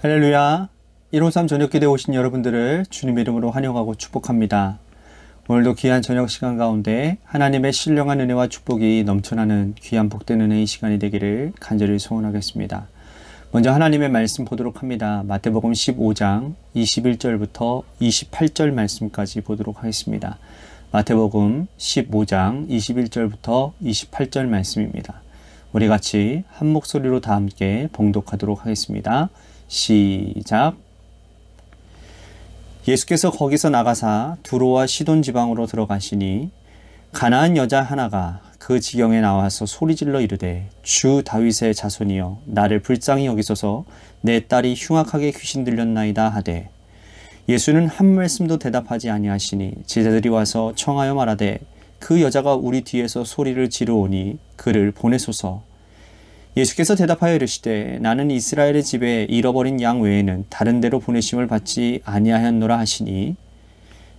할렐루야. 153 저녁기도에 오신 여러분들을 주님의 이름으로 환영하고 축복합니다. 오늘도 귀한 저녁 시간 가운데 하나님의 신령한 은혜와 축복이 넘쳐나는 귀한 복된 은혜의 시간이 되기를 간절히 소원하겠습니다. 먼저 하나님의 말씀 보도록 합니다. 마태복음 15장 21절부터 28절 말씀까지 보도록 하겠습니다. 마태복음 15장 21절부터 28절 말씀입니다. 우리 같이 한 목소리로 다 함께 봉독하도록 하겠습니다. 시작. 예수께서 거기서 나가사 두로와 시돈 지방으로 들어가시니 가나안 여자 하나가 그 지경에 나와서 소리질러 이르되 주 다윗의 자손이여 나를 불쌍히 여기소서 내 딸이 흉악하게 귀신 들렸나이다 하되 예수는 한 말씀도 대답하지 아니하시니 제자들이 와서 청하여 말하되 그 여자가 우리 뒤에서 소리를 지르오니 그를 보내소서. 예수께서 대답하여 이르시되 나는 이스라엘의 집에 잃어버린 양 외에는 다른 데로 보내심을 받지 아니하였노라 하시니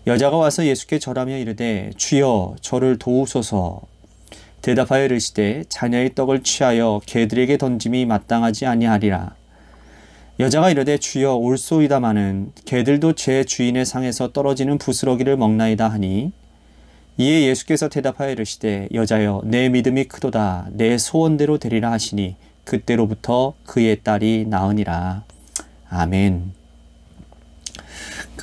여자가 와서 예수께 절하며 이르되 주여 저를 도우소서. 대답하여 이르시되 자녀의 떡을 취하여 개들에게 던짐이 마땅하지 아니하리라. 여자가 이르되 주여 올소이다마는 개들도 제 주인의 상에서 떨어지는 부스러기를 먹나이다 하니 이에 예수께서 대답하여 이르시되 여자여 내 믿음이 크도다 내 소원대로 되리라 하시니 그때로부터 그의 딸이 나으니라. 아멘.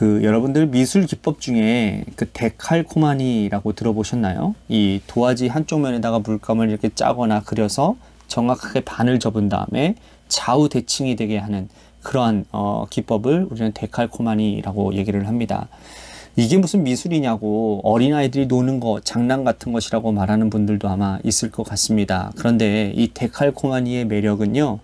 여러분들 미술 기법 중에 데칼코마니라고 들어보셨나요? 이 도화지 한쪽 면에다가 물감을 이렇게 짜거나 그려서 정확하게 반을 접은 다음에 좌우 대칭이 되게 하는 그러한 기법을 우리는 데칼코마니라고 얘기를 합니다. 이게 무슨 미술이냐고 어린아이들이 노는 거, 장난 같은 것이라고 말하는 분들도 아마 있을 것 같습니다. 그런데 이 데칼코마니의 매력은요,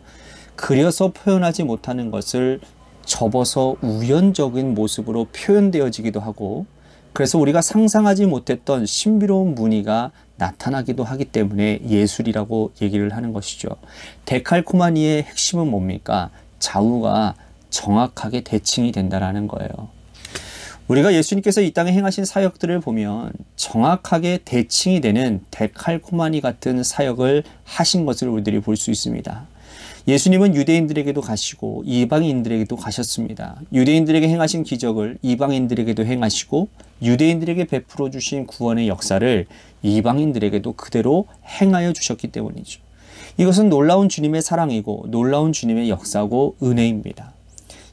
그려서 표현하지 못하는 것을 접어서 우연적인 모습으로 표현되어지기도 하고, 그래서 우리가 상상하지 못했던 신비로운 무늬가 나타나기도 하기 때문에 예술이라고 얘기를 하는 것이죠. 데칼코마니의 핵심은 뭡니까? 좌우가 정확하게 대칭이 된다는 거예요. 우리가 예수님께서 이 땅에 행하신 사역들을 보면 정확하게 대칭이 되는 데칼코마니 같은 사역을 하신 것을 우리들이 볼 수 있습니다. 예수님은 유대인들에게도 가시고 이방인들에게도 가셨습니다. 유대인들에게 행하신 기적을 이방인들에게도 행하시고 유대인들에게 베풀어 주신 구원의 역사를 이방인들에게도 그대로 행하여 주셨기 때문이죠. 이것은 놀라운 주님의 사랑이고 놀라운 주님의 역사고 은혜입니다.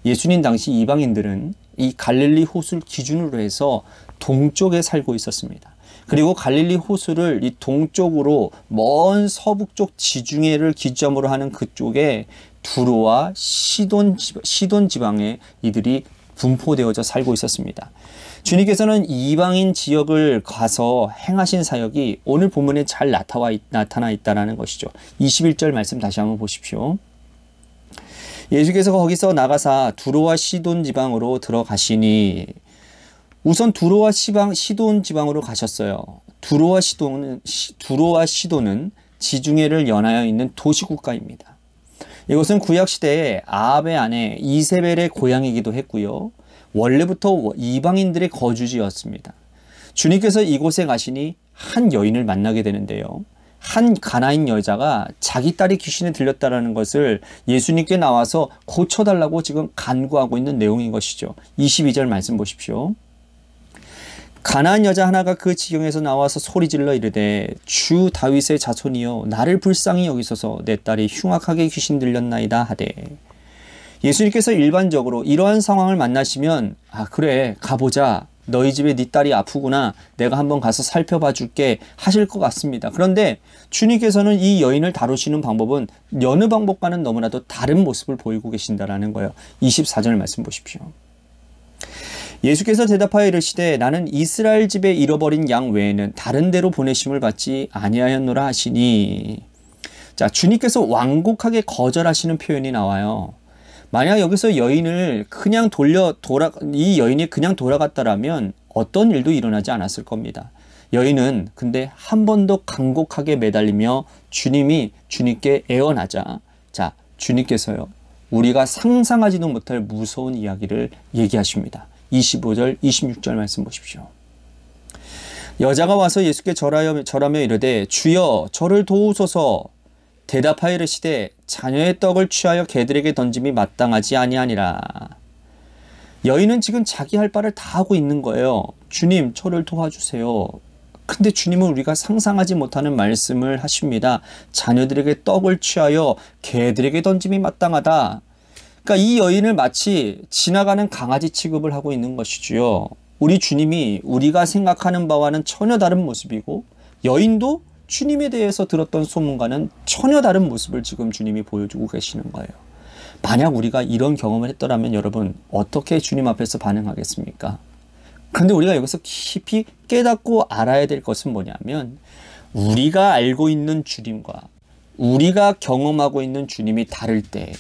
예수님 당시 이방인들은 이 갈릴리 호수를 기준으로 해서 동쪽에 살고 있었습니다. 그리고 갈릴리 호수를 이 동쪽으로 먼 서북쪽 지중해를 기점으로 하는 그쪽에 두로와 시돈 지방에 이들이 분포되어져 살고 있었습니다. 주님께서는 이방인 지역을 가서 행하신 사역이 오늘 본문에 잘 나타나 있다는 것이죠. 21절 말씀 다시 한번 보십시오. 예수께서 거기서 나가사 두로와 시돈 지방으로 들어가시니 우선 두로와 시돈 지방으로 가셨어요. 두로와 시돈은 지중해를 연하여 있는 도시국가입니다. 이것은 구약시대에 아합의 아내 이세벨의 고향이기도 했고요. 원래부터 이방인들의 거주지였습니다. 주님께서 이곳에 가시니 한 여인을 만나게 되는데요. 한 가나안 여자가 자기 딸이 귀신에 들렸다는 것을 예수님께 나와서 고쳐달라고 지금 간구하고 있는 내용인 것이죠. 22절 말씀 보십시오. 가나안 여자 하나가 그 지경에서 나와서 소리질러 이르되 주 다윗의 자손이여 나를 불쌍히 여기소서 내 딸이 흉악하게 귀신 들렸나이다 하되 예수님께서 일반적으로 이러한 상황을 만나시면 그래 가보자. 너희 집에 네 딸이 아프구나. 내가 한번 가서 살펴봐 줄게 하실 것 같습니다. 그런데 주님께서는 이 여인을 다루시는 방법은 여느 방법과는 너무나도 다른 모습을 보이고 계신다라는 거예요. 24절 말씀 보십시오. 예수께서 대답하여 이르시되 나는 이스라엘 집에 잃어버린 양 외에는 다른 데로 보내심을 받지 아니하였노라 하시니 자, 주님께서 완곡하게 거절하시는 표현이 나와요. 만약 여기서 여인을 그냥 이 여인이 그냥 돌아갔다라면 어떤 일도 일어나지 않았을 겁니다. 여인은 근데 한 번 더 간곡하게 매달리며 주님께 애원하자. 자, 주님께서요. 우리가 상상하지도 못할 무서운 이야기를 얘기하십니다. 25절, 26절 말씀 보십시오. 여자가 와서 예수께 절하며 이르되 주여 저를 도우소서. 대답하여 이르시되 자녀의 떡을 취하여 개들에게 던짐이 마땅하지 아니하니라. 여인은 지금 자기 할 바를 다 하고 있는 거예요. 주님, 저를 도와주세요. 근데 주님은 우리가 상상하지 못하는 말씀을 하십니다. 자녀들에게 떡을 취하여 개들에게 던짐이 마땅하다. 그러니까 이 여인을 마치 지나가는 강아지 취급을 하고 있는 것이지요. 우리 주님이 우리가 생각하는 바와는 전혀 다른 모습이고, 여인도 주님에 대해서 들었던 소문과는 전혀 다른 모습을 지금 주님이 보여주고 계시는 거예요. 만약 우리가 이런 경험을 했더라면 여러분 어떻게 주님 앞에서 반응하겠습니까? 그런데 우리가 여기서 깊이 깨닫고 알아야 될 것은 뭐냐면, 우리가 알고 있는 주님과 우리가 경험하고 있는 주님이 다를 때,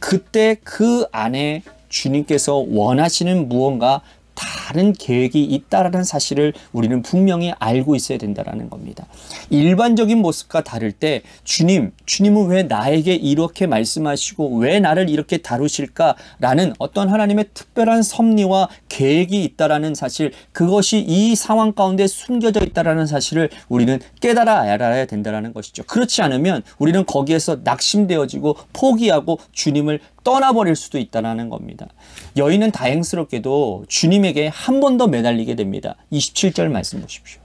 그때 그 안에 주님께서 원하시는 무언가 다른 계획이 있다라는 사실을 우리는 분명히 알고 있어야 된다는 겁니다. 일반적인 모습과 다를 때 주님은 왜 나에게 이렇게 말씀하시고 왜 나를 이렇게 다루실까라는 어떤 하나님의 특별한 섭리와 계획이 있다라는 사실, 그것이 이 상황 가운데 숨겨져 있다라는 사실을 우리는 깨달아 알아야 된다는 것이죠. 그렇지 않으면 우리는 거기에서 낙심되어지고 포기하고 주님을 떠나버릴 수도 있다는 겁니다. 여인은 다행스럽게도 주님에게 한 번 더 매달리게 됩니다. 27절 말씀 보십시오.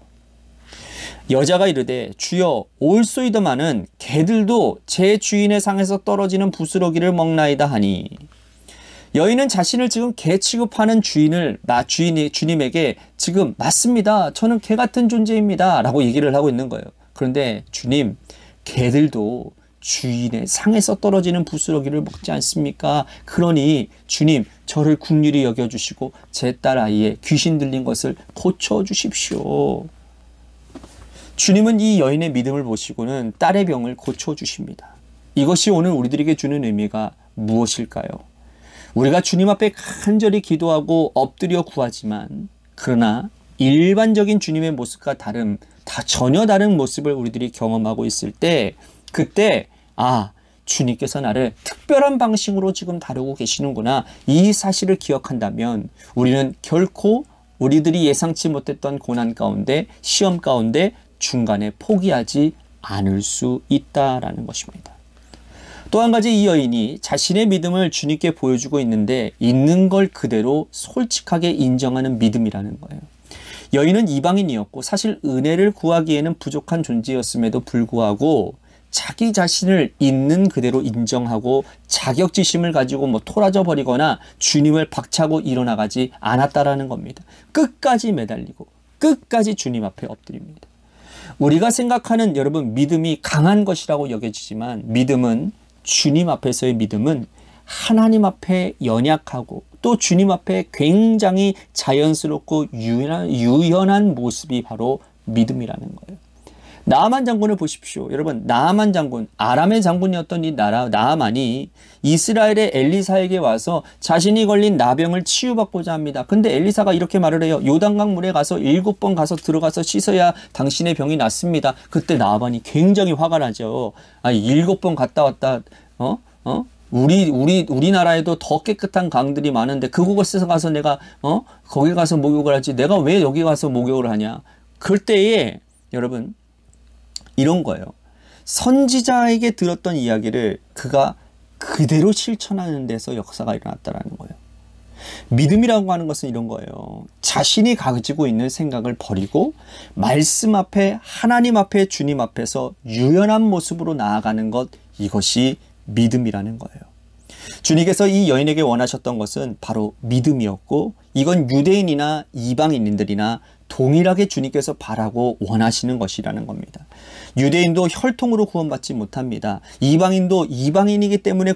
여자가 이르되 주여 올소이더마는 개들도 제 주인의 상에서 떨어지는 부스러기를 먹나이다 하니, 여인은 자신을 지금 개 취급하는 주님에게 지금 맞습니다. 저는 개 같은 존재입니다. 라고 얘기를 하고 있는 거예요. 그런데 주님, 개들도 주인의 상에서 떨어지는 부스러기를 먹지 않습니까? 그러니 주님, 저를 긍휼히 여겨주시고 제 딸 아이의 귀신 들린 것을 고쳐주십시오. 주님은 이 여인의 믿음을 보시고는 딸의 병을 고쳐주십니다. 이것이 오늘 우리들에게 주는 의미가 무엇일까요? 우리가 주님 앞에 간절히 기도하고 엎드려 구하지만, 그러나 일반적인 주님의 모습과 전혀 다른 모습을 우리들이 경험하고 있을 때, 그때 주님께서 나를 특별한 방식으로 지금 다루고 계시는구나, 이 사실을 기억한다면 우리는 결코 우리들이 예상치 못했던 고난 가운데, 시험 가운데 중간에 포기하지 않을 수 있다라는 것입니다. 또 한 가지, 이 여인이 자신의 믿음을 주님께 보여주고 있는데 있는 걸 그대로 솔직하게 인정하는 믿음이라는 거예요. 여인은 이방인이었고 사실 은혜를 구하기에는 부족한 존재였음에도 불구하고 자기 자신을 있는 그대로 인정하고 자격지심을 가지고 토라져 버리거나 주님을 박차고 일어나가지 않았다라는 겁니다. 끝까지 매달리고 끝까지 주님 앞에 엎드립니다. 우리가 생각하는 여러분 믿음이 강한 것이라고 여겨지지만, 믿음은, 주님 앞에서의 믿음은 하나님 앞에 연약하고 또 주님 앞에 굉장히 자연스럽고 유연한 모습이 바로 믿음이라는 거예요. 나아만 장군을 보십시오. 여러분, 나아만 장군, 아람의 장군이었던 이 나아만이 이스라엘의 엘리사에게 와서 자신이 걸린 나병을 치유받고자 합니다. 근데 엘리사가 이렇게 말을 해요. 요단강 물에 가서 7번 가서 들어가서 씻어야 당신의 병이 낫습니다. 그때 나아만이 굉장히 화가 나죠. 7번 갔다 왔다, 우리나라에도 더 깨끗한 강들이 많은데 그곳에서 가서 내가 거기 가서 목욕을 하지, 내가 왜 여기 가서 목욕을 하냐. 그때에 여러분 이런 거예요. 선지자에게 들었던 이야기를 그가 그대로 실천하는 데서 역사가 일어났다라는 거예요. 믿음이라고 하는 것은 이런 거예요. 자신이 가지고 있는 생각을 버리고 말씀 앞에, 하나님 앞에, 주님 앞에서 유연한 모습으로 나아가는 것, 이것이 믿음이라는 거예요. 주님께서 이 여인에게 원하셨던 것은 바로 믿음이었고, 이건 유대인이나 이방인들이나 동일하게 주님께서 바라고 원하시는 것이라는 겁니다. 유대인도 혈통으로 구원받지 못합니다. 이방인도 이방인이기 때문에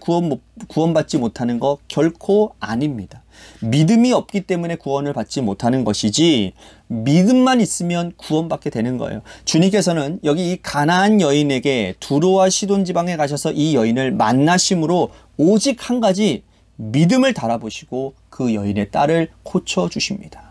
구원받지 못하는 거 결코 아닙니다. 믿음이 없기 때문에 구원을 받지 못하는 것이지, 믿음만 있으면 구원받게 되는 거예요. 주님께서는 여기 이 가나안 여인에게 두로와 시돈 지방에 가셔서 이 여인을 만나심으로 오직 한 가지 믿음을 달아보시고 그 여인의 딸을 고쳐주십니다.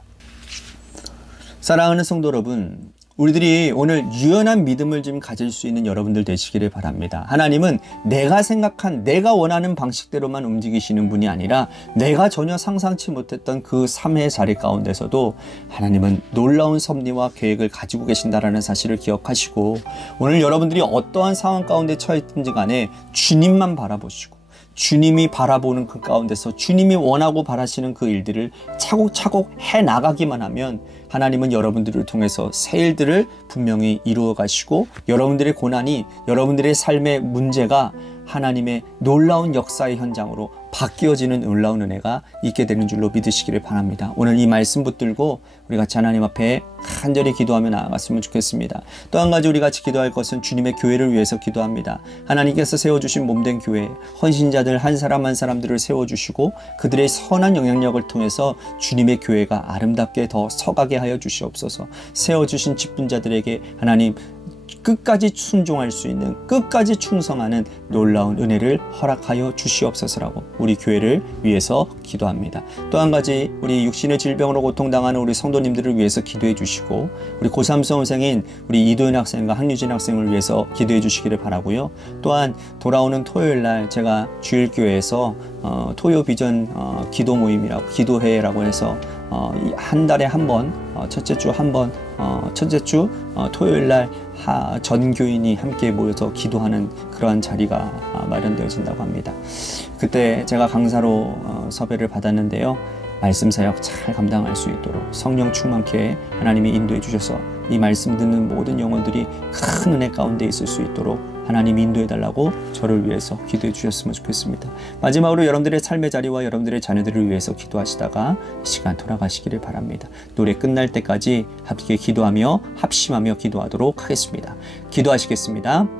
사랑하는 성도 여러분, 우리들이 오늘 유연한 믿음을 좀 가질 수 있는 여러분들 되시기를 바랍니다. 하나님은 내가 생각한, 내가 원하는 방식대로만 움직이시는 분이 아니라 내가 전혀 상상치 못했던 그 삶의 자리 가운데서도 하나님은 놀라운 섭리와 계획을 가지고 계신다라는 사실을 기억하시고, 오늘 여러분들이 어떠한 상황 가운데 처했든지 간에 주님만 바라보시고, 주님이 바라보는 그 가운데서 주님이 원하고 바라시는 그 일들을 차곡차곡 해나가기만 하면 하나님은 여러분들을 통해서 새 일들을 분명히 이루어 가시고, 여러분들의 고난이, 여러분들의 삶의 문제가 하나님의 놀라운 역사의 현장으로 바뀌어지는 놀라운 은혜가 있게 되는 줄로 믿으시기를 바랍니다. 오늘 이 말씀 붙들고 우리 같이 하나님 앞에 간절히 기도하며 나아갔으면 좋겠습니다. 또 한 가지 우리 같이 기도할 것은 주님의 교회를 위해서 기도합니다. 하나님께서 세워주신 몸된 교회, 헌신자들 한 사람 한 사람들을 세워주시고 그들의 선한 영향력을 통해서 주님의 교회가 아름답게 더 서가게 하여 주시옵소서. 세워주신 직분자들에게 하나님 끝까지 순종할 수 있는, 끝까지 충성하는 놀라운 은혜를 허락하여 주시옵소서라고 우리 교회를 위해서 기도합니다. 또 한 가지 우리 육신의 질병으로 고통당하는 우리 성도님들을 위해서 기도해 주시고, 우리 고3 수험생인 우리 이도현 학생과 한유진 학생을 위해서 기도해 주시기를 바라고요. 또한 돌아오는 토요일 날 제가 주일교회에서 토요 비전 기도 모임이라고, 기도회라고 해서 한 달에 한 번, 첫째 주 한 번, 첫째 주 토요일 날 전 교인이 함께 모여서 기도하는 그러한 자리가 마련되어진다고 합니다. 그때 제가 강사로 섭외를 받았는데요. 말씀 사역 잘 감당할 수 있도록 성령 충만케 하나님이 인도해 주셔서 이 말씀 듣는 모든 영혼들이 큰 은혜 가운데 있을 수 있도록 하나님이 인도해 달라고 저를 위해서 기도해 주셨으면 좋겠습니다. 마지막으로 여러분들의 삶의 자리와 여러분들의 자녀들을 위해서 기도하시다가 이 시간 돌아가시기를 바랍니다. 노래 끝날 때까지 함께 기도하며 합심하며 기도하도록 하겠습니다. 기도하시겠습니다.